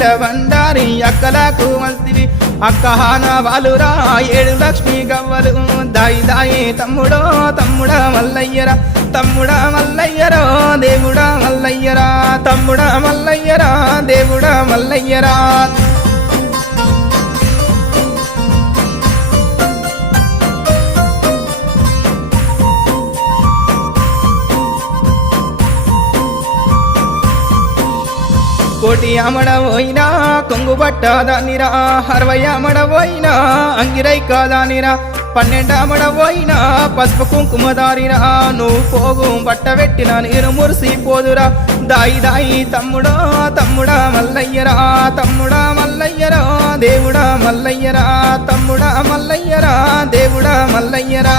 అఖిల బండారి అక్కలకు మస్తివి అక్కహాన వాలురా 7 లక్ష్మి గవ్వలు దాయి దాయి తమ్ముడో తమ్ముడా మల్లయ్యరా తమ్ముడా మల్లయ్యరా దేవుడా మల్లయ్యరా తమ్ముడా మల్లయ్యరా దేవుడా మల్లయ్యరా కోటి అమడవోయినా కొంగు పట్టదానిరా 60 అమడవోయినా అంగిరై కాదానిరా 12 అమడవోయినా పసుపు కుంకుమదారిరా నువ్వు పోగు బట్ట పెట్టిన నేను మురిసిపోదురా దాయి దాయి తమ్ముడో తమ్ముడా మల్లయ్యరా తమ్ముడా మల్లయ్యరా దేవుడా మల్లయ్యరా తమ్ముడా మల్లయ్యరా దేవుడా మల్లయ్యరా